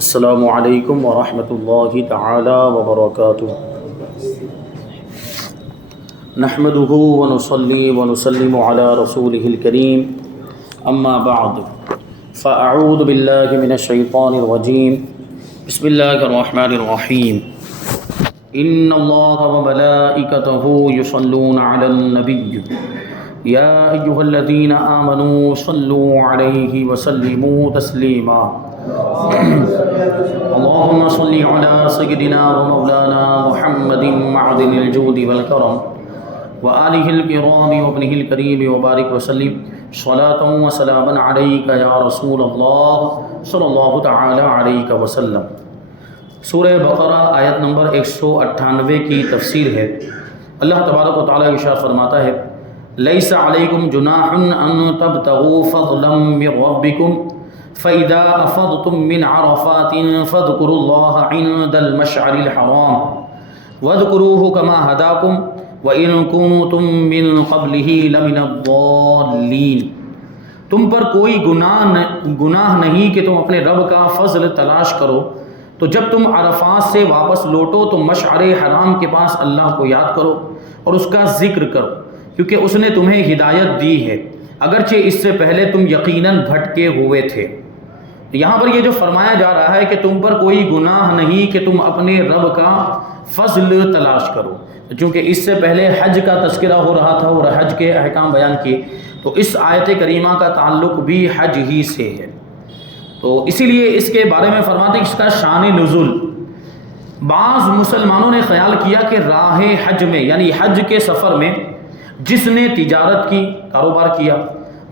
السلام علیکم ورحمۃ اللہ تعالی وبرکاتہ۔ نحمده ونصلي ونسلم على رسوله الكريم اما بعد فاعوذ باللہ من الشیطان الرجیم بسم اللہ الرحمن الرحیم ان اللہ وملائکته یصلون علی النبی یا ایہا الذین آمنوا صلوا علیہ وسلموا تسلیما اللهم صل على سيدنا ومولانا محمد معدن الجود والكرم وآله الكرام وابنه الكريم وبارك وسلم صلاة وسلاما عليك يا رسول الله صلی اللہ تعالی علیہ وسلم۔ سورہ بقرہ آیت نمبر 198 کی تفسیر ہے۔ اللہ تبارک و تعالی ارشاد فرماتا ہے لیس علیکم جناح ان تبتغوا فضلا من ربکم فَإِذَا أَفَضْتُم مِّنْ عَرَفَاتٍ فَاذْكُرُوا اللَّهَ عِندَ الْمَشْعَرِ الْحَرَامِ وَاذْكُرُوهُ كَمَا هَدَاكُمْ وَإِن كُنتُم مِّن قَبْلِهِ لَمِنَ الضَّالِّينَ۔ تم پر کوئی گناہ نہیں کہ تم اپنے رب کا فضل تلاش کرو، تو جب تم عرفات سے واپس لوٹو تو مشعر حرام کے پاس اللہ کو یاد کرو اور اس کا ذکر کرو، کیونکہ اس نے تمہیں ہدایت دی ہے، اگرچہ اس سے پہلے تم یقیناً بھٹکے ہوئے تھے۔ یہاں پر یہ جو فرمایا جا رہا ہے کہ تم پر کوئی گناہ نہیں کہ تم اپنے رب کا فضل تلاش کرو، چونکہ اس سے پہلے حج کا تذکرہ ہو رہا تھا اور حج کے احکام بیان کیے، تو اس آیت کریمہ کا تعلق بھی حج ہی سے ہے، تو اسی لیے اس کے بارے میں فرماتے ہیں اس کا شان نزول۔ بعض مسلمانوں نے خیال کیا کہ راہ حج میں یعنی حج کے سفر میں جس نے تجارت کی، کاروبار کیا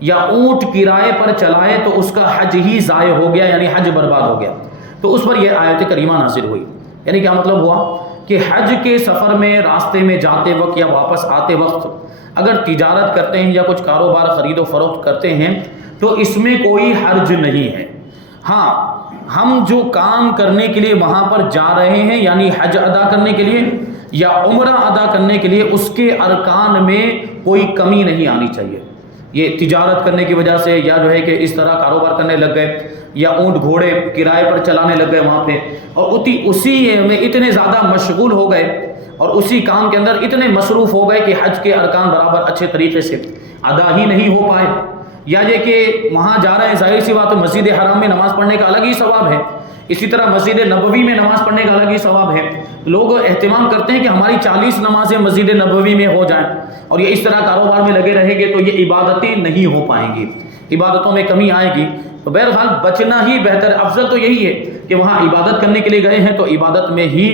یا اونٹ کرائے پر چلائے تو اس کا حج ہی ضائع ہو گیا، یعنی حج برباد ہو گیا، تو اس پر یہ آیت کریمہ نازل ہوئی۔ یعنی کیا مطلب ہوا کہ حج کے سفر میں راستے میں جاتے وقت یا واپس آتے وقت اگر تجارت کرتے ہیں یا کچھ کاروبار خرید و فروخت کرتے ہیں تو اس میں کوئی حرج نہیں ہے۔ ہاں، ہم جو کام کرنے کے لیے وہاں پر جا رہے ہیں یعنی حج ادا کرنے کے لیے یا عمرہ ادا کرنے کے لیے، اس کے ارکان میں کوئی کمی نہیں آنی چاہیے۔ یہ تجارت کرنے کی وجہ سے یا جو ہے کہ اس طرح کاروبار کرنے لگ گئے یا اونٹ گھوڑے کرائے پر چلانے لگ گئے وہاں پہ، اور اسی میں اتنے زیادہ مشغول ہو گئے اور اسی کام کے اندر اتنے مصروف ہو گئے کہ حج کے ارکان برابر اچھے طریقے سے ادا ہی نہیں ہو پائے، یا یہ کہ وہاں جا رہے ہیں، ظاہر سی بات ہے مسجد حرام میں نماز پڑھنے کا الگ ہی ثواب ہے، اسی طرح مسجد نبوی میں نماز پڑھنے کا الگ ہی ثواب ہے۔ لوگ اہتمام کرتے ہیں کہ ہماری 40 نمازیں مسجد نبوی میں ہو جائیں، اور یہ اس طرح کاروبار میں لگے رہیں گے تو یہ عبادتیں نہیں ہو پائیں گی، عبادتوں میں کمی آئے گی، تو بہرحال بچنا ہی بہتر، افضل تو یہی ہے کہ وہاں عبادت کرنے کے لیے گئے ہیں تو عبادت میں ہی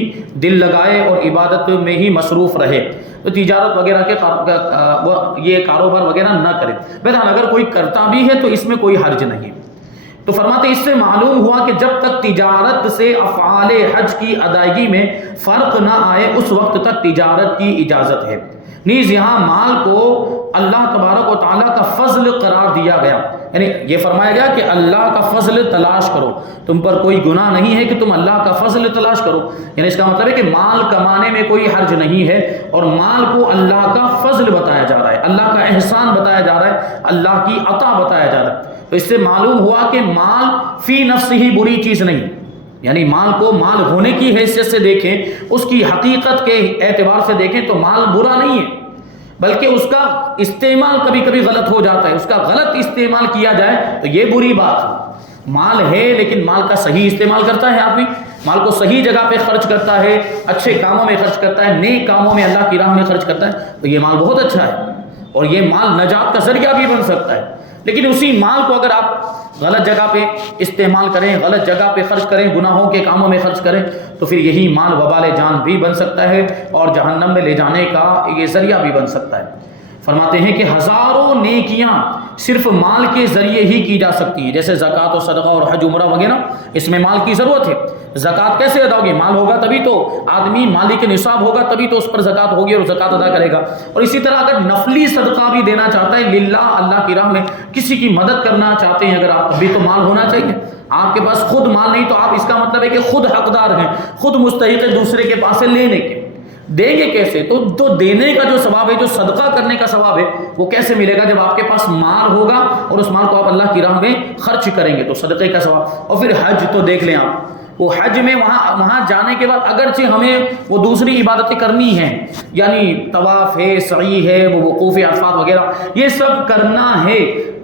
دل لگائے اور عبادت میں ہی مصروف رہے، تو تجارت وغیرہ کے یہ کاروبار وغیرہ نہ کرے۔ بہرحال اگر کوئی کرتا بھی ہے تو اس میں کوئی حرج نہیں۔ تو فرماتے اس سے معلوم ہوا کہ جب تک تجارت سے افعال حج کی ادائیگی میں فرق نہ آئے اس وقت تک تجارت کی اجازت ہے۔ نیز یہاں مال کو اللہ تبارک و تعالیٰ کا فضل قرار دیا گیا، یعنی یہ فرمایا گیا کہ اللہ کا فضل تلاش کرو، تم پر کوئی گناہ نہیں ہے کہ تم اللہ کا فضل تلاش کرو، یعنی اس کا مطلب ہے کہ مال کمانے میں کوئی حرج نہیں ہے، اور مال کو اللہ کا فضل بتایا جا رہا ہے، اللہ کا احسان بتایا جا رہا ہے، اللہ کی عطا بتایا جا رہا ہے۔ تو اس سے معلوم ہوا کہ مال فی نفس ہی بری چیز نہیں، یعنی مال کو مال ہونے کی حیثیت سے دیکھیں، اس کی حقیقت کے اعتبار سے دیکھیں تو مال برا نہیں ہے، بلکہ اس کا استعمال کبھی کبھی غلط ہو جاتا ہے، اس کا غلط استعمال کیا جائے تو یہ بری بات ہے۔ مال ہے لیکن مال کا صحیح استعمال کرتا ہے آدمی، مال کو صحیح جگہ پہ خرچ کرتا ہے، اچھے کاموں میں خرچ کرتا ہے، نیک کاموں میں اللہ کی راہ میں خرچ کرتا ہے، تو یہ مال بہت اچھا ہے اور یہ مال نجات کا ذریعہ بھی بن سکتا ہے۔ لیکن اسی مال کو اگر آپ غلط جگہ پہ استعمال کریں، غلط جگہ پہ خرچ کریں، گناہوں کے کاموں میں خرچ کریں، تو پھر یہی مال وبال جان بھی بن سکتا ہے اور جہنم میں لے جانے کا یہ ذریعہ بھی بن سکتا ہے۔ فرماتے ہیں کہ ہزاروں نیکیاں صرف مال کے ذریعے ہی کی جا سکتی ہیں، جیسے زکوٰۃ و صدقہ اور حج عمرہ وغیرہ، اس میں مال کی ضرورت ہے۔ زکوٰۃ کیسے ادا ہوگی؟ مال ہوگا تبھی تو، آدمی مالک نصاب ہوگا تبھی تو اس پر زکوٰۃ ہوگی اور زکوٰۃ ادا کرے گا۔ اور اسی طرح اگر نفلی صدقہ بھی دینا چاہتا ہے للہ، اللہ کی راہ میں کسی کی مدد کرنا چاہتے ہیں اگر آپ، تبھی تو مال ہونا چاہیے۔ آپ کے پاس خود مال نہیں تو آپ، اس کا مطلب ہے کہ خود حقدار ہیں، خود مستحق ہے دوسرے کے پاس سے لینے کے، دیں گے کیسے؟ تو دینے کا جو ثواب ہے، جو صدقہ کرنے کا ثواب ہے، وہ کیسے ملے گا؟ جب آپ کے پاس مال ہوگا اور اس مال کو آپ اللہ کی راہ میں خرچ کریں گے تو صدقے کا ثواب۔ اور پھر حج تو دیکھ لیں آپ، وہ حج میں وہاں جانے کے بعد اگرچہ ہمیں وہ دوسری عبادتیں کرنی ہیں، یعنی طواف ہے، سعی ہے، وہ وقوف عرفات وغیرہ، یہ سب کرنا ہے،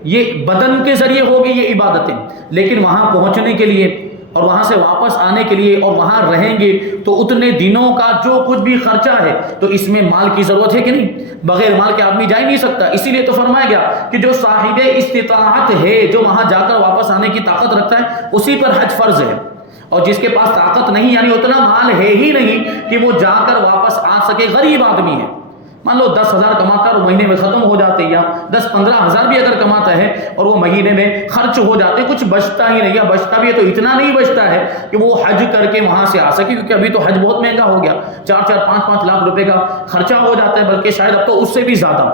یہ بدن کے ذریعے ہوگی یہ عبادتیں، لیکن وہاں پہنچنے کے لیے اور وہاں سے واپس آنے کے لیے اور وہاں رہیں گے تو اتنے دنوں کا جو کچھ بھی خرچہ ہے تو اس میں مال کی ضرورت ہے کہ نہیں؟ بغیر مال کے آدمی جا ہی نہیں سکتا، اسی لیے تو فرمایا گیا کہ جو صاحب استطاعت ہے، جو وہاں جا کر واپس آنے کی طاقت رکھتا ہے، اسی پر حج فرض ہے، اور جس کے پاس طاقت نہیں، یعنی اتنا مال ہے ہی نہیں کہ وہ جا کر واپس آ سکے، غریب آدمی ہے، مان لو 10,000 کماتا ہے اور مہینے میں ختم ہو جاتے، یا 10-15,000 بھی اگر کماتا ہے اور وہ مہینے میں خرچ ہو جاتے، کچھ بچتا ہی نہیں، یا بچتا بھی ہے تو اتنا نہیں بچتا ہے کہ وہ حج کر کے وہاں سے آ سکے، کیونکہ ابھی تو حج بہت مہنگا ہو گیا، 4-5 لاکھ روپے کا خرچہ ہو جاتا ہے، بلکہ شاید اب تو اس سے بھی زیادہ،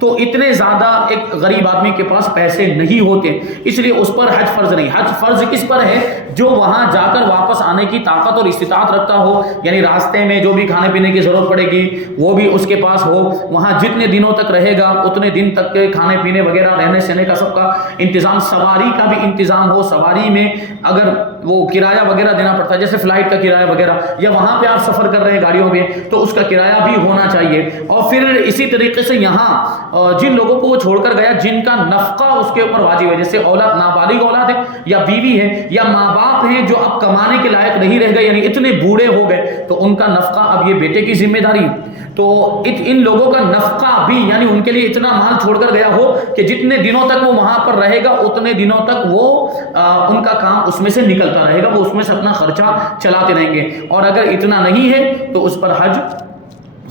تو اتنے زیادہ ایک غریب آدمی کے پاس پیسے نہیں ہوتے، اس لیے اس پر حج فرض نہیں۔ حج فرض کس پر ہے؟ جو وہاں جا کر واپس آنے کی طاقت اور استطاعت رکھتا ہو، یعنی راستے میں جو بھی کھانے پینے کی ضرورت پڑے گی وہ بھی اس کے پاس ہو، وہاں جتنے دنوں تک رہے گا اتنے دن تک کے کھانے پینے وغیرہ، رہنے سہنے کا سب کا انتظام، سواری کا بھی انتظام ہو، سواری میں اگر وہ کرایہ وغیرہ دینا پڑتا ہے جیسے فلائٹ کا کرایہ وغیرہ، یا وہاں پہ آپ سفر کر رہے ہیں گاڑیوں میں تو اس کا کرایہ بھی ہونا چاہیے۔ اور پھر اسی طریقے سے یہاں جن لوگوں کو وہ چھوڑ کر گیا جن کا نفقہ اس کے اوپر واجب ہے، جیسے اولاد، نابالغ اولاد ہے یا بیوی ہے یا ماں باپ ہیں جو اب کمانے کے لائق نہیں رہ گئے، یعنی اتنے بوڑھے ہو گئے تو ان کا نفقہ اب یہ بیٹے کی ذمہ داری، تو ان لوگوں کا نفقہ بھی، یعنی ان کے لیے اتنا مال چھوڑ کر گیا ہو کہ جتنے دنوں تک وہ وہاں پر رہے گا اتنے دنوں تک وہ ان کا کام اس میں سے نکلتا رہے گا، وہ اس میں سے اپنا خرچہ چلاتے رہیں گے، اور اگر اتنا نہیں ہے تو اس پر حج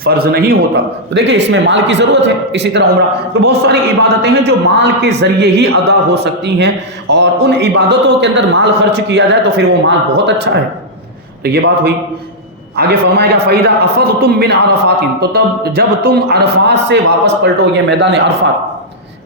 فرض نہیں ہوتا۔ تو دیکھیں اس میں مال کی ضرورت ہے۔ اسی طرح عمرہ، تو بہت ساری عبادتیں ہیں جو مال کے ذریعے ہی ادا ہو سکتی ہیں، اور ان عبادتوں کے اندر مال خرچ کیا جائے تو پھر وہ مال بہت اچھا ہے۔ تو یہ بات ہوئی۔ آگے فرمائے گا فَإِذَا أَفَضْتُم مِّنْ عَرَفَاتٍ، تو تب جب تم عرفات سے واپس پلٹو، یہ میدان عرفات،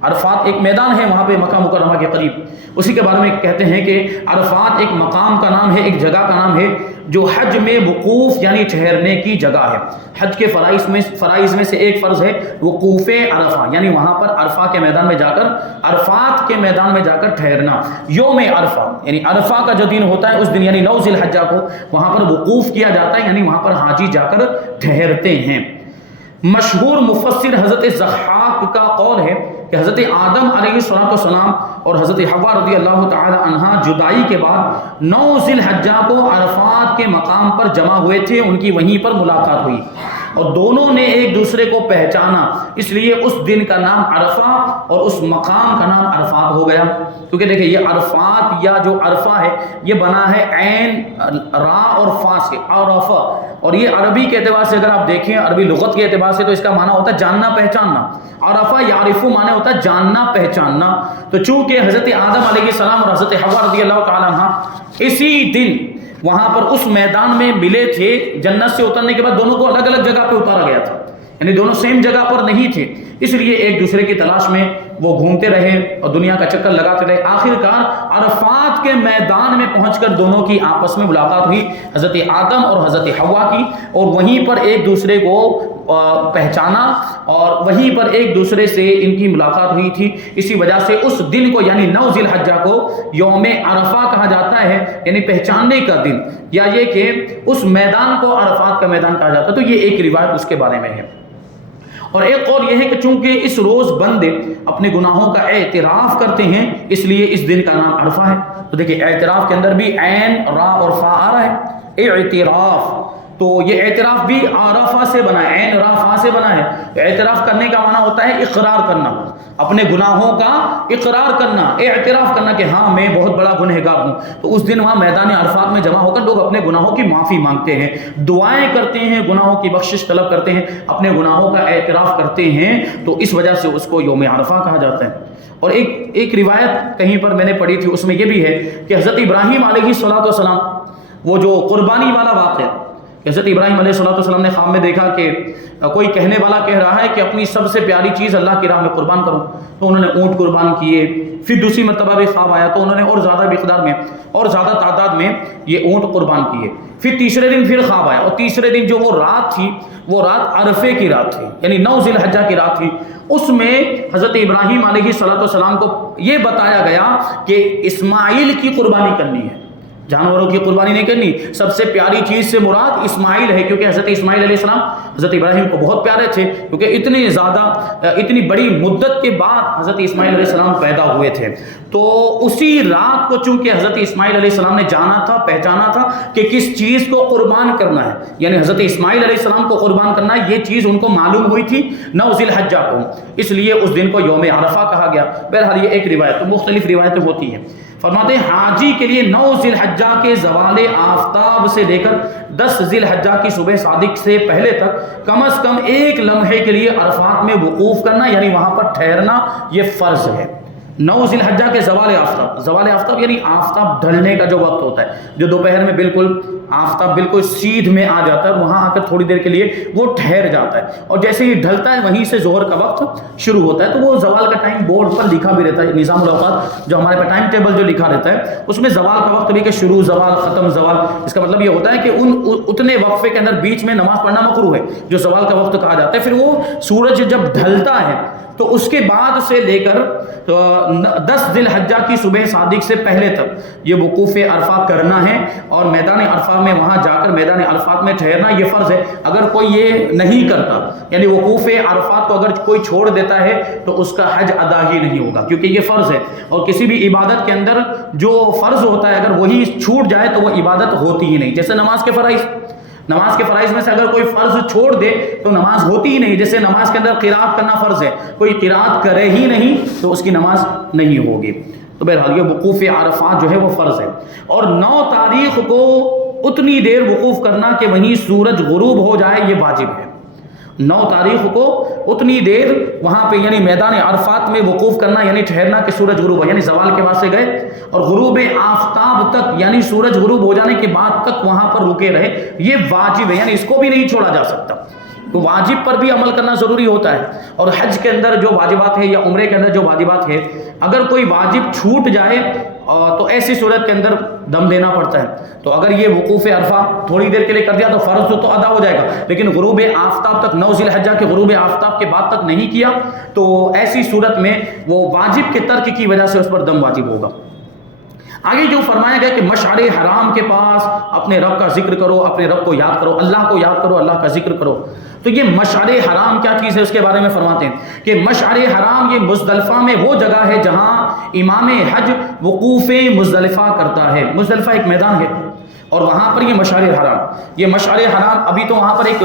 عرفات ایک میدان ہے وہاں پہ مکہ مکرمہ کے قریب، اسی کے بارے میں کہتے ہیں کہ عرفات ایک مقام کا نام ہے، ایک جگہ کا نام ہے جو حج میں وقوف یعنی ٹھہرنے کی جگہ ہے۔ حج کے فرائض میں سے ایک فرض ہے وقوف عرفہ، یعنی وہاں پر عرفہ کے میدان میں جا کر، عرفات کے میدان میں جا کر ٹھہرنا۔ یوم عرفہ یعنی عرفہ کا جو دن ہوتا ہے اس دن، یعنی 9 ذی الحجہ کو وہاں پر وقوف کیا جاتا ہے، یعنی وہاں پر حاجی جا کر ٹھہرتے ہیں۔ مشہور مفسر حضرت ضحاک کا قول ہے کہ حضرت آدم علیہ السلام اور حضرت حوا رضی اللہ تعالی عنہا جدائی کے بعد 9 ذی الحجہ کو عرفات کے مقام پر جمع ہوئے تھے، ان کی وہیں پر ملاقات ہوئی اور دونوں نے ایک دوسرے کو پہچانا، اس لیے اس دن کا نام عرفہ اور اس مقام کا نام عرفات ہو گیا۔ کیونکہ دیکھیں یہ عرفات یا جو عرفہ ہے یہ بنا ہے عین را اور فا سے، عرفہ، اور یہ عربی کے اعتبار سے اگر آپ دیکھیں، عربی لغت کے اعتبار سے تو اس کا معنی ہوتا ہے جاننا پہچاننا۔ عرفہ یعرفو معنی ہوتا ہے جاننا پہچاننا۔ تو چونکہ حضرت آدم علیہ السلام اور حضرت حوا رضی اللہ تعالی عنہ اسی دن وہاں پر اس میدان میں ملے تھے، جنت سے اترنے کے بعد دونوں کو الگ الگ جگہ پہ اتارا گیا تھا، یعنی دونوں سیم جگہ پر نہیں تھے، اس لیے ایک دوسرے کی تلاش میں وہ گھومتے رہے اور دنیا کا چکر لگاتے رہے۔ آخر کار عرفات کے میدان میں پہنچ کر دونوں کی آپس میں ملاقات ہوئی، حضرت آدم اور حضرت حوا کی، اور وہیں پر ایک دوسرے کو پہچانا اور وہیں پر ایک دوسرے سے ان کی ملاقات ہوئی تھی۔ اسی وجہ سے اس دن کو یعنی 9 ذی الحجہ کو یوم عرفہ کہا جاتا ہے، یعنی پہچاننے کا دن، یا یہ کہ اس میدان کو عرفات کا میدان کہا جاتا ہے۔ تو یہ ایک روایت اس کے بارے میں ہے۔ اور ایک اور یہ ہے کہ چونکہ اس روز بندے اپنے گناہوں کا اعتراف کرتے ہیں اس لیے اس دن کا نام عرفہ ہے۔ تو دیکھیں اعتراف کے اندر بھی عین را اور فا آ رہا ہے، اعتراف، تو یہ اعتراف بھی عرفہ سے بنا ہے، عین را فا سے بنا ہے۔ اعتراف کرنے کا معنی ہوتا ہے اقرار کرنا، اپنے گناہوں کا اقرار کرنا، اعتراف کرنا کہ ہاں میں بہت بڑا گنہگار ہوں۔ تو اس دن وہاں میدان عرفات میں جمع ہو کر لوگ اپنے گناہوں کی معافی مانگتے ہیں، دعائیں کرتے ہیں، گناہوں کی بخشش طلب کرتے ہیں، اپنے گناہوں کا اعتراف کرتے ہیں، تو اس وجہ سے اس کو یوم عرفہ کہا جاتا ہے۔ اور ایک روایت کہیں پر میں نے پڑھی تھی، اس میں یہ بھی ہے کہ حضرت ابراہیم علیہ السلام وہ جو قربانی والا واقعہ، حضرت ابراہیم علیہ السلام نے خواب میں دیکھا کہ کوئی کہنے والا کہہ رہا ہے کہ اپنی سب سے پیاری چیز اللہ کی راہ میں قربان کروں، تو انہوں نے اونٹ قربان کیے۔ پھر دوسری مرتبہ بھی خواب آیا تو انہوں نے اور زیادہ مقدار میں اور زیادہ تعداد میں یہ اونٹ قربان کیے۔ پھر تیسرے دن پھر خواب آیا، اور تیسرے دن جو وہ رات تھی وہ رات عرفے کی رات تھی، یعنی 9 ذی الحجہ کی رات تھی۔ اس میں حضرت ابراہیم علیہ السلام کو یہ بتایا گیا کہ اسماعیل کی قربانی کرنی ہے، جانوروں کی قربانی نہیں کرنی. سب سے پیاری چیز سے مراد اسماعیل ہے، کیونکہ حضرت اسماعیل علیہ السلام حضرت ابراہیم کو بہت پیارے تھے، کیونکہ اتنی بڑی مدت کے بعد حضرت اسماعیل علیہ السلام پیدا ہوئے تھے. تو اسی رات کو چونکہ حضرت اسماعیل علیہ السلام نے جانا تھا، پہچانا تھا کہ کس چیز کو قربان کرنا ہے، یعنی حضرت اسماعیل علیہ السلام کو قربان کرنا ہے، یہ چیز ان کو معلوم ہوئی تھی 9 ذی الحجہ کو، اس لیے اس دن کو یوم عرفہ کہا گیا. بہرحال یہ ایک روایت، تو مختلف روایتیں ہوتی ہیں. فرماتے ہیں حاجی کے لیے 9 ذی الحجہ کے زوال آفتاب سے لے کر 10 ذی الحجہ کی صبح صادق سے پہلے تک کم از کم 1 لمحے کے لیے عرفات میں وقوف کرنا، یعنی وہاں پر ٹھہرنا، یہ فرض ہے. 9 ذی الحجہ کے زوال آفتاب یعنی آفتاب ڈھلنے کا جو وقت ہوتا ہے، جو دوپہر میں بالکل آفتاب بالکل سیدھ میں آ جاتا ہے، وہاں آ کر تھوڑی دیر کے لیے وہ ٹھہر جاتا ہے، اور جیسے ہی ڈھلتا ہے وہیں سے ظہر کا وقت شروع ہوتا ہے. تو وہ زوال کا ٹائم بورڈ پر لکھا بھی رہتا ہے، نظام الاوقات جو ہمارے پاس ٹائم ٹیبل جو لکھا رہتا ہے اس میں زوال کا وقت بھی کہ شروع زوال، ختم زوال. اس کا مطلب یہ ہوتا ہے کہ اتنے وقفے کے اندر بیچ میں نماز پڑھنا مکروہ ہے، جو زوال کا وقت کہا جاتا ہے. پھر وہ سورج جب ڈھلتا ہے تو اس کے بعد سے لے کر 10 ذی الحجہ کی صبح صادق سے پہلے تک یہ وقوف عرفہ کرنا ہے، اور میدان عرفہ میں وہاں جا کر میدان عرفات میں ٹھہرنا یہ فرض ہے. اگر کوئی یہ نہیں کرتا، یعنی وقوف عرفات کو اگر کوئی چھوڑ دیتا ہے تو اس کا حج ادا ہی نہیں ہوگا، کیونکہ یہ فرض ہے. اور کسی بھی عبادت کے اندر جو فرض ہوتا ہے اگر وہی چھوٹ جائے تو وہ عبادت ہوتی ہی نہیں. جیسے نماز کے فرائض میں سے اگر کوئی فرض چھوڑ دے تو نماز ہوتی ہی نہیں. جیسے نماز کے اندر قرات کرنا فرض ہے، کوئی قرات کرے ہی نہیں تو اس کی نماز نہیں ہوگی. تو بہرحال یہ وقوف عرفات جو ہے وہ فرض ہے. اور 9 تاریخ کو اتنی دیر وقوف کرنا کہ وہیں سورج غروب ہو جائے، یہ واجب ہے. 9 تاریخ کو اتنی دیر وہاں پہ یعنی میدان عرفات میں وقوف کرنا، یعنی ٹھہرنا کہ سورج غروب ہو، یعنی زوال کے بعد سے گئے اور غروب آفتاب تک یعنی سورج غروب ہو جانے کے بعد تک وہاں پر رکے رہے، یہ واجب ہے. یعنی اس کو بھی نہیں چھوڑا جا سکتا. تو واجب پر بھی عمل کرنا ضروری ہوتا ہے. اور حج کے اندر جو واجبات ہیں یا عمرے کے اندر جو واجبات ہے، اگر کوئی واجب چھوٹ جائے تو ایسی صورت کے اندر دم دینا پڑتا ہے. تو اگر یہ وقوف عرفہ تھوڑی دیر کے لیے کر دیا تو فرض تو ادا ہو جائے گا، لیکن غروب آفتاب تک 9 ذی الحجہ کے غروب آفتاب کے بعد تک نہیں کیا تو ایسی صورت میں وہ واجب کے ترک کی وجہ سے اس پر دم واجب ہوگا. آگے جو فرمایا گیا کہ مشعر حرام کے پاس اپنے رب کا ذکر کرو، اپنے رب کو یاد کرو، اللہ کو یاد کرو، اللہ کا ذکر کرو. تو یہ مشعر حرام کیا چیز ہے اس کے بارے میں فرماتے ہیں کہ مشعر حرام یہ مزدلفہ میں وہ جگہ ہے جہاں امام حج وقوف مزدلفہ کرتا ہے. مزدلفہ ایک میدان ہے اور وہاں پر یہ مشعر حرام ابھی تو وہاں پر ایک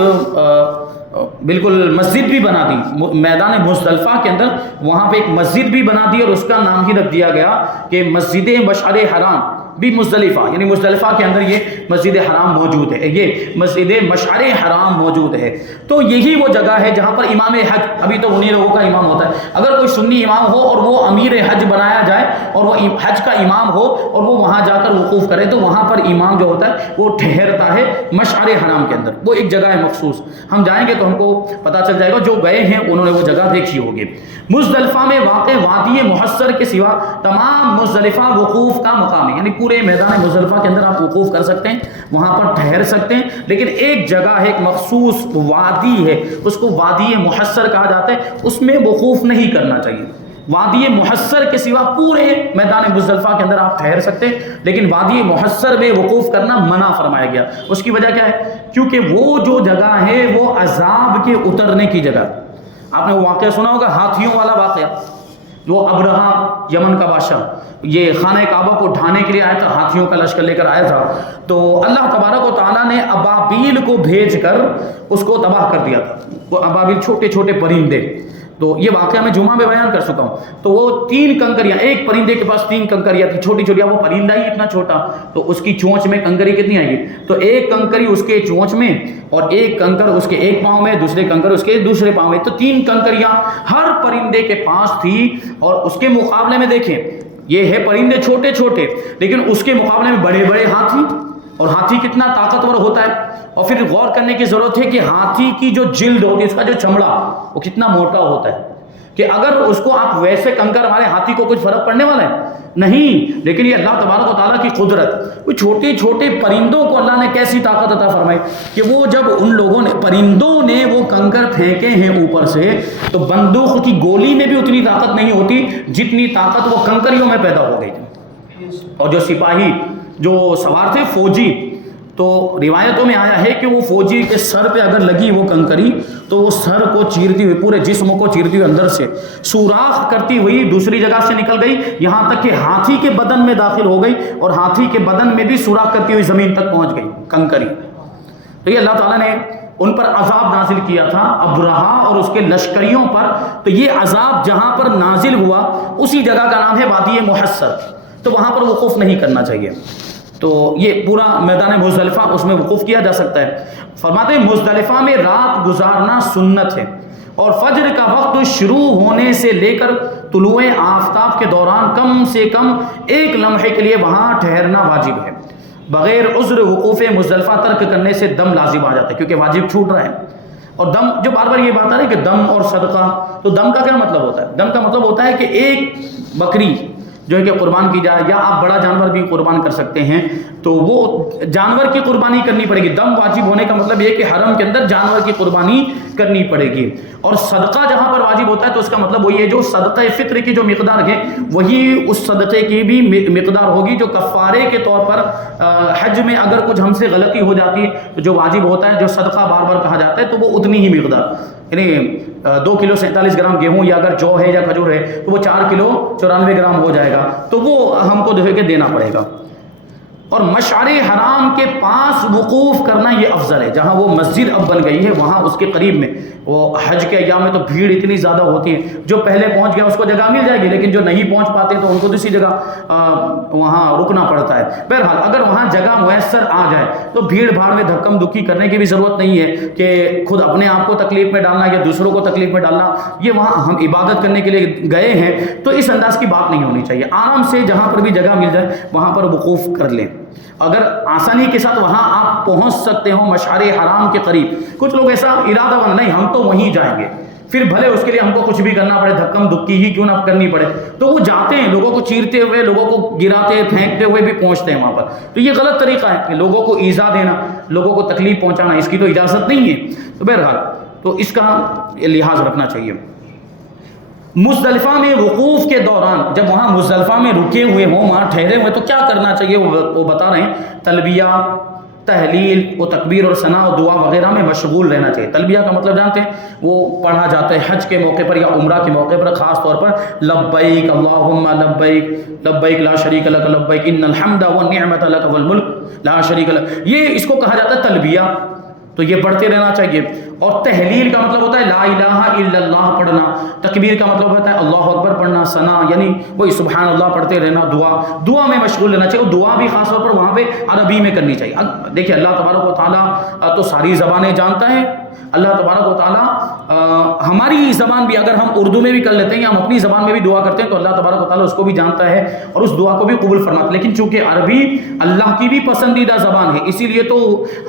بالکل مسجد بھی بنا دی میدان مزدلفہ کے اندر، وہاں پہ ایک مسجد بھی بنا دی اور اس کا نام ہی رکھ دیا گیا کہ مسجد مشعر حرام بھی مزدلفہ، یعنی مزدلفہ کے اندر یہ مسجد حرام موجود ہے، یہ مسجد مشعر حرام موجود ہے. تو یہی وہ جگہ ہے جہاں پر امام حج، ابھی تو انہی لوگوں کا امام ہوتا ہے، اگر کوئی سنی امام ہو اور وہ امیر حج بنایا جائے اور وہ حج کا امام ہو اور وہ وہاں جا کر وقوف کرے تو وہاں پر امام جو ہوتا ہے وہ ٹھہرتا ہے مشعر حرام کے اندر. وہ ایک جگہ ہے مخصوص، ہم جائیں گے تو ہم کو پتہ چل جائے گا، جو گئے ہیں انہوں نے وہ جگہ دیکھی ہوگی. مزدلفہ میں واقع وادی محصر کے سوا تمام مزدلفہ وقوف کا مقام ہے، یعنی پورے میدان مزدلفہ کے اندر آپ وقوف کر سکتے ہیں، وہاں پر ٹھہر سکتے ہیں، لیکن ایک جگہ ہے، ایک مخصوص وادی ہے، اس کو وادی محصر کہا جاتا ہے، اس میں وقوف نہیں کرنا چاہیے. وادی محصر کے سوا پورے میدان مزدلفہ کے اندر آپ ٹھہر سکتے ہیں، لیکن وادی محصر میں وقوف کرنا منع فرمایا گیا. اس کی وجہ کیا ہے؟ کیونکہ وہ جو جگہ ہے وہ عذاب کے اترنے کی جگہ. آپ نے وہ واقعہ سنا ہوگا، ہاتھیوں والا واقعہ، جو ابرہا یمن کا بادشاہ یہ خانہ کعبہ کو ڈھانے کے لیے آیا تھا، ہاتھیوں کا لشکر لے کر آیا تھا، تو اللہ تبارک و تعالیٰ نے ابابیل کو بھیج کر اس کو تباہ کر دیا تھا. وہ ابابیل چھوٹے چھوٹے پرندے، تو یہ واقعہ میں جمعہ میں بیان کر چکا ہوں. تو وہ 3 کنکریاں، ایک پرندے کے پاس 3 کنکریاں تھی چھوٹی چھوٹی، وہ پرندہ ہی اتنا چھوٹا تو اس کی چونچ میں کنکری کتنی آئے گی؟ تو ایک کنکری اس کے چونچ میں اور ایک کنکر اس کے ایک پاؤں میں، دوسرے کنکر اس کے دوسرے پاؤں میں، تو 3 کنکریاں ہر پرندے کے پاس تھی. اور اس کے مقابلے میں دیکھیں یہ ہے پرندے چھوٹے چھوٹے، لیکن اس کے مقابلے میں بڑے بڑے ہاتھی، اور ہاتھی کتنا طاقتور ہوتا ہے. اور پھر غور کرنے کی ضرورت ہے کہ ہاتھی کی جو جلد ہوتی ہے، اس کا جو چمڑا وہ کتنا موٹا ہوتا ہے کہ اگر اس کو آپ ویسے کنکر ہمارے ہاتھی کو کچھ فرق پڑنے والا ہے نہیں. لیکن یہ اللہ تبارک و تعالیٰ کی قدرت، وہ چھوٹے چھوٹے پرندوں کو اللہ نے کیسی طاقت عطا فرمائی کہ وہ جب ان لوگوں نے پرندوں نے وہ کنکر پھینکے ہیں اوپر سے، تو بندوق کی گولی میں بھی اتنی طاقت نہیں ہوتی جتنی طاقت وہ کنکریوں میں پیدا ہو گئی تھی. اور جو سپاہی جو سوار تھے فوجی، تو روایتوں میں آیا ہے کہ وہ فوجی کے سر پہ اگر لگی وہ کنکری تو وہ سر کو چیرتی ہوئی، پورے جسم کو چیرتی ہوئی اندر سے سوراخ کرتی ہوئی دوسری جگہ سے نکل گئی، یہاں تک کہ ہاتھی کے بدن میں داخل ہو گئی اور ہاتھی کے بدن میں بھی سوراخ کرتی ہوئی زمین تک پہنچ گئی کنکری۔ تو یہ اللہ تعالیٰ نے ان پر عذاب نازل کیا تھا ابرہا اور اس کے لشکریوں پر۔ تو یہ عذاب جہاں پر نازل ہوا اسی جگہ کا نام ہے وادی محصر، تو وہاں پر وقوف نہیں کرنا چاہیے۔ تو یہ پورا میدان مزدلفہ اس میں وقوف کیا جا سکتا ہے۔ فرماتے ہیں مزدلفہ میں رات گزارنا سنت ہے، اور فجر کا وقت شروع ہونے سے لے کر طلوع آفتاب کے دوران کم سے کم ایک لمحے کے لیے وہاں ٹھہرنا واجب ہے۔ بغیر عذر وقوف مزدلفہ ترک کرنے سے دم لازم آ جاتا ہے، کیونکہ واجب چھوٹ رہا ہے۔ اور دم، جو بار بار یہ بات آ رہی ہے کہ دم اور صدقہ، تو دم کا کیا مطلب ہوتا ہے؟ دم کا مطلب ہوتا ہے کہ ایک بکری جو ہے کہ قربان کی جائے، یا آپ بڑا جانور بھی قربان کر سکتے ہیں، تو وہ جانور کی قربانی کرنی پڑے گی۔ دم واجب ہونے کا مطلب یہ کہ حرم کے اندر جانور کی قربانی کرنی پڑے گی۔ اور صدقہ جہاں پر واجب ہوتا ہے تو اس کا مطلب وہی ہے جو صدقہ فطر کی جو مقدار ہے وہی اس صدقے کی بھی مقدار ہوگی، جو کفارے کے طور پر حج میں اگر کچھ ہم سے غلطی ہو جاتی ہے تو جو واجب ہوتا ہے، جو صدقہ بار بار کہا جاتا ہے، تو وہ اتنی ہی مقدار، یعنی 2 کلو 47 گرام گیہوں یا اگر جو ہے یا کھجور ہے تو وہ 4 کلو 94 گرام ہو جائے گا، تو وہ ہم کو جو ہے کہ دینا پڑے گا۔ اور مشعر حرام کے پاس وقوف کرنا یہ افضل ہے، جہاں وہ مسجد اب بن گئی ہے وہاں اس کے قریب میں۔ وہ حج کے ایام میں تو بھیڑ اتنی زیادہ ہوتی ہے، جو پہلے پہنچ گیا اس کو جگہ مل جائے گی، لیکن جو نہیں پہنچ پاتے تو ان کو دوسری جگہ وہاں رکنا پڑتا ہے۔ بہرحال اگر وہاں جگہ میسر آ جائے تو بھیڑ بھاڑ میں دھکم دھکی کرنے کی بھی ضرورت نہیں ہے کہ خود اپنے آپ کو تکلیف میں ڈالنا یا دوسروں کو تکلیف میں ڈالنا۔ یہ وہاں ہم عبادت کرنے کے لیے گئے ہیں تو اس انداز کی بات نہیں ہونی چاہیے۔ آرام سے جہاں پر بھی جگہ مل جائے وہاں پر وقوف کر لیں۔ اگر آسانی کے ساتھ وہاں آپ پہنچ سکتے ہو مشعر حرام کے قریب، کچھ لوگ ایسا ارادہ بنا نہیں ہم تو وہیں جائیں گے، پھر بھلے اس کے لیے ہم کو کچھ بھی کرنا پڑے، دھکم دھکی ہی کیوں نہ کرنی پڑے، تو وہ جاتے ہیں، لوگوں کو چیرتے ہوئے، لوگوں کو گراتے پھینکتے ہوئے بھی پہنچتے ہیں وہاں پر۔ تو یہ غلط طریقہ ہے کہ لوگوں کو ایذا دینا، لوگوں کو تکلیف پہنچانا، اس کی تو اجازت نہیں ہے۔ تو بہرحال تو اس کا لحاظ رکھنا چاہیے۔ مزدلفہ میں وقوف کے دوران جب وہاں مزدلفہ میں رکے ہوئے ہوں، وہاں ٹھہرے ہوئے، تو کیا کرنا چاہیے وہ بتا رہے ہیں۔ تلبیہ، تحلیل و تکبیر اور ثنا و دعا وغیرہ میں مشغول رہنا چاہیے۔ تلبیہ کا مطلب جانتے ہیں، وہ پڑھا جاتا ہے حج کے موقع پر یا عمرہ کے موقع پر، خاص طور پر لبیک اللہم لبیک لبیک لا شریک لک لبیک ان الحمد والنعمت لک والملک لا شریک لک، یہ اس کو کہا جاتا ہے تلبیہ، تو یہ پڑھتے رہنا چاہیے۔ اور تحلیل کا مطلب ہوتا ہے لا الہ الا اللہ پڑھنا، تکبیر کا مطلب ہوتا ہے اللہ اکبر پڑھنا، ثنا یعنی وہی سبحان اللہ پڑھتے رہنا، دعا میں مشغول رہنا چاہیے۔ اور دعا بھی خاص طور پر وہاں پہ عربی میں کرنی چاہیے۔ دیکھیے اللہ تبارک و تعالیٰ تو ساری زبانیں جانتا ہے، اللہ تبارک و تعالیٰ ہماری زبان بھی اگر ہم اردو میں بھی کر لیتے ہیں یا ہم اپنی زبان میں بھی دعا کرتے ہیں تو اللہ تبارک و تعالیٰ اس کو بھی جانتا ہے اور اس دعا کو بھی قبول فرماتا ہے۔ لیکن چونکہ عربی اللہ کی بھی پسندیدہ زبان ہے، اسی لیے تو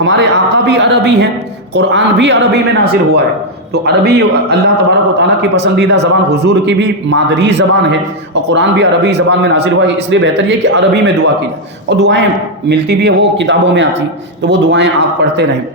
ہمارے آقا بھی عربی ہیں، قرآن بھی عربی میں نازل ہوا ہے، تو عربی اللہ تبارک و تعالیٰ کی پسندیدہ زبان، حضور کی بھی مادری زبان ہے اور قرآن بھی عربی زبان میں نازل ہوا ہے، اس لیے بہتر یہ کہ عربی میں دعا کی جائے۔ اور دعائیں ملتی بھی ہیں، وہ کتابوں میں آتی، تو وہ دعائیں آپ پڑھتے رہیں۔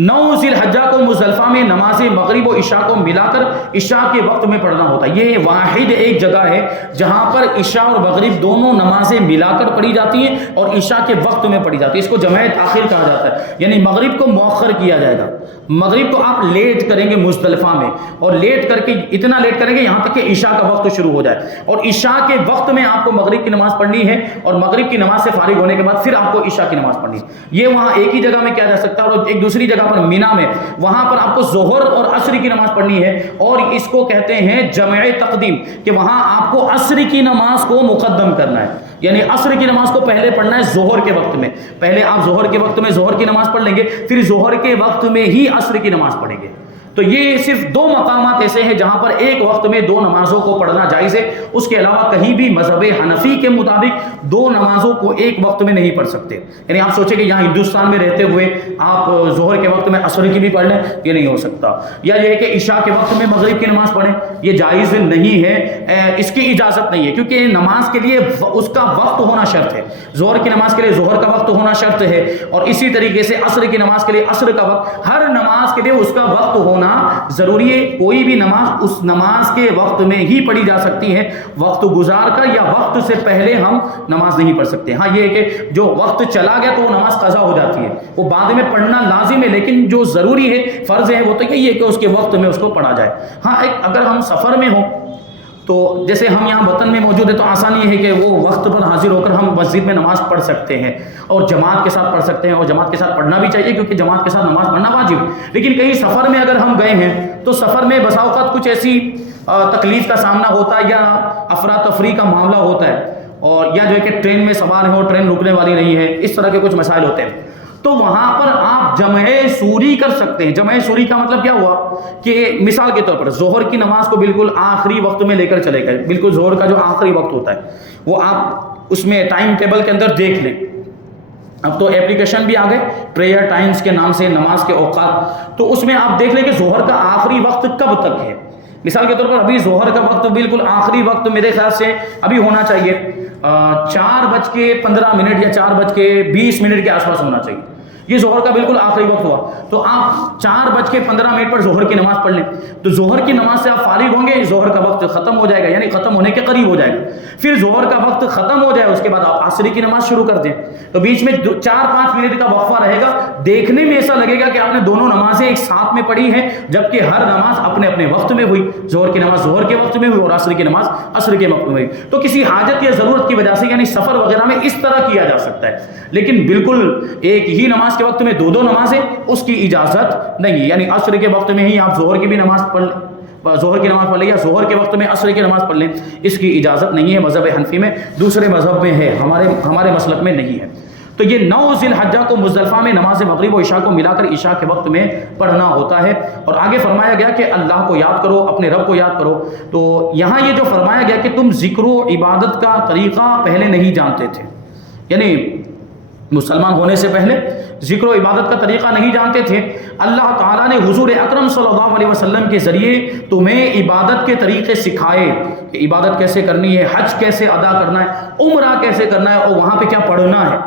9 ذی الحجہ کو مزدلفہ میں نماز مغرب و عشاء کو ملا کر عشاء کے وقت میں پڑھنا ہوتا ہے۔ یہ واحد ایک جگہ ہے جہاں پر عشاء اور مغرب دونوں نمازیں ملا کر پڑھی جاتی ہیں اور عشاء کے وقت میں پڑھی جاتی ہے۔ اس کو جمع تاخیر کہا جاتا ہے، یعنی مغرب کو مؤخر کیا جائے گا۔ مغرب کو آپ لیٹ کریں گے مزدلفہ میں، اور لیٹ کر کے اتنا لیٹ کریں گے یہاں تک کہ عشاء کا وقت شروع ہو جائے، اور عشاء کے وقت میں آپ کو مغرب کی نماز پڑھنی ہے، اور مغرب کی نماز سے فارغ ہونے کے بعد پھر آپ کو عشاء کی نماز پڑھنی ہے۔ یہ وہاں ایک ہی جگہ میں کیا جا سکتا ہے، اور ایک دوسری جگہ پر مینا میں، وہاں پر آپ کو ظہر اور عصر کی نماز پڑھنی ہے، اور اس کو کہتے ہیں جمع تقدیم، کہ وہاں آپ کو عصر کی نماز کو مقدم کرنا ہے، یعنی عصر کی نماز کو پہلے پڑھنا ہے ظہر کے وقت میں۔ پہلے آپ ظہر کے وقت میں ظہر کی نماز پڑھ لیں گے، پھر ظہر کے وقت میں ہی عصر کی نماز پڑھیں گے۔ تو یہ صرف 2 مقامات ایسے ہیں جہاں پر ایک وقت میں 2 نمازوں کو پڑھنا جائز ہے، اس کے علاوہ کہیں بھی مذہب حنفی کے مطابق 2 نمازوں کو ایک وقت میں نہیں پڑھ سکتے۔ یعنی آپ سوچیں کہ یہاں ہندوستان میں رہتے ہوئے آپ ظہر کے وقت میں عصر کی بھی پڑھ لیں، یہ نہیں ہو سکتا، یا یہ ہے کہ عشاء کے وقت میں مغرب کی نماز پڑھیں، یہ جائز نہیں ہے، اس کی اجازت نہیں ہے، کیونکہ نماز کے لیے اس کا وقت ہونا شرط ہے۔ ظہر کی نماز کے لیے ظہر کا وقت ہونا شرط ہے، اور اسی طریقے سے عصر کی نماز کے لیے عصر کا وقت، ہر نماز کے لیے اس کا وقت ہونا ہونا ضروری ہے. کوئی بھی نماز اس نماز کے وقت میں ہی پڑھی جا سکتی ہے, وقت گزار کر یا وقت سے پہلے ہم نماز نہیں پڑھ سکتے. ہاں یہ ہے کہ جو وقت چلا گیا تو وہ نماز قضا ہو جاتی ہے, وہ بعد میں پڑھنا لازم ہے, لیکن جو ضروری ہے فرض ہے وہ تو یہی ہے کہ اس کے وقت میں اس کو پڑھا جائے. ہاں اگر ہم سفر میں ہوں تو جیسے ہم یہاں وطن میں موجود ہے تو آسانی ہے کہ وہ وقت پر حاضر ہو کر ہم مسجد میں نماز پڑھ سکتے ہیں اور جماعت کے ساتھ پڑھ سکتے ہیں, اور جماعت کے ساتھ پڑھنا بھی چاہیے کیونکہ جماعت کے ساتھ نماز پڑھنا واجب ہے. لیکن کہیں سفر میں اگر ہم گئے ہیں تو سفر میں بسا اوقات کچھ ایسی تکلیف کا سامنا ہوتا ہے یا افراتفری کا معاملہ ہوتا ہے, اور یا جو ہے کہ ٹرین میں سوار ہو, ٹرین رکنے والی نہیں ہے, اس طرح کے کچھ مسائل ہوتے ہیں. تو وہاں پر آپ جمع سوری کر سکتے ہیں. جمع سوری کا مطلب کیا ہوا کہ مثال کے طور پر ظہر کی نماز کو بالکل آخری وقت میں لے کر چلے گئے, بالکل ظہر کا جو آخری وقت ہوتا ہے وہ آپ اس میں ٹائم ٹیبل کے اندر دیکھ لیں. اب تو اپلیکیشن بھی آ گئے پریئر ٹائمز کے نام سے, نماز کے اوقات, تو اس میں آپ دیکھ لیں کہ ظہر کا آخری وقت کب تک ہے. مثال کے طور پر ابھی ظہر کا وقت بالکل آخری وقت میرے خیال سے ابھی ہونا چاہیے 4:15 یا 4:20 کے آس پاس ہونا چاہیے. یہ ظہر کا بالکل آخری وقت ہوا, تو آپ 4:15 پر ظہر کی نماز پڑھ لیں. تو ظہر کی نماز سے آپ فارغ ہوں گے, ظہر کا وقت ختم ہو جائے گا, یعنی ختم ہونے کے قریب ہو جائے گا. پھر ظہر کا وقت ختم ہو جائے اس کے بعد آپ عصر کی نماز شروع کر دیں. تو بیچ میں 4-5 منٹ کا وقفہ رہے گا. دیکھنے میں ایسا لگے گا کہ آپ نے دونوں نمازیں ایک ساتھ میں پڑھی ہیں, جبکہ ہر نماز اپنے اپنے وقت میں ہوئی. ظہر کی نماز ظہر کے وقت میں ہوئی اور عصر کی نماز عصر کے وقت میں ہوئی. تو کسی حاجت یا ضرورت کی وجہ سے یعنی سفر وغیرہ میں اس طرح کیا جا سکتا ہے, لیکن بالکل ایک ہی نماز کے وقت میں دو نمازیں اس کی اجازت نہیں. یعنی عصر کے وقت میں ہی آپ ظہر کی بھی نماز پڑھ لیں, ظہر کی نماز پڑھ لیں, یا ظہر کے وقت میں عصر کی نماز پڑھ لیں, اس کی اجازت نہیں ہے مذہب حنفی میں. دوسرے مذہب میں ہے, ہمارے مسلک میں نہیں ہے. تو یہ 9 ذی الحجہ کو مزدلفہ میں نماز مغرب و عشاء کو ملا کر عشاء کے وقت میں پڑھنا ہوتا ہے. اور آگے فرمایا گیا کہ اللہ کو یاد کرو, اپنے رب کو یاد کرو. تو یہاں یہ جو فرمایا گیا کہ تم ذکر و عبادت کا طریقہ پہلے نہیں جانتے تھے, یعنی مسلمان ہونے سے پہلے ذکر و عبادت کا طریقہ نہیں جانتے تھے. اللہ تعالیٰ نے حضور اکرم صلی اللہ علیہ وسلم کے ذریعے تمہیں عبادت کے طریقے سکھائے کہ عبادت کیسے کرنی ہے, حج کیسے ادا کرنا ہے, عمرہ کیسے کرنا ہے, اور وہاں پہ کیا پڑھنا ہے,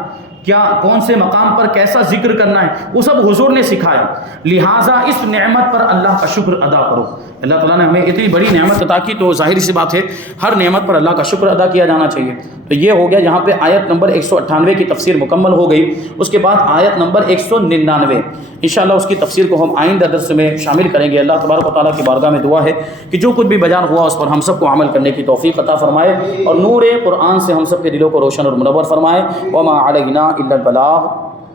کیا کون سے مقام پر کیسا ذکر کرنا ہے, وہ سب حضور نے سکھایا. لہٰذا اس نعمت پر اللہ کا شکر ادا کرو. اللہ تعالیٰ نے ہمیں اتنی بڑی نعمت عطا کی, تو ظاہر سی بات ہے ہر نعمت پر اللہ کا شکر ادا کیا جانا چاہیے. تو یہ ہو گیا جہاں پہ آیت نمبر 198 کی تفسیر مکمل ہو گئی. اس کے بعد آیت نمبر 199 انشاءاللہ اس کی تفسیر کو ہم آئندہ درس میں شامل کریں گے. اللہ تبارک و تعالیٰ کی بارگاہ میں دعا ہے کہ جو کچھ بھی بیان ہوا اس پر ہم سب کو عمل کرنے کی توفیق عطا فرمائے, اور نور قرآن سے ہم سب کے دلوں کو روشن اور منور فرمائے. وما علینا الا البلاغ.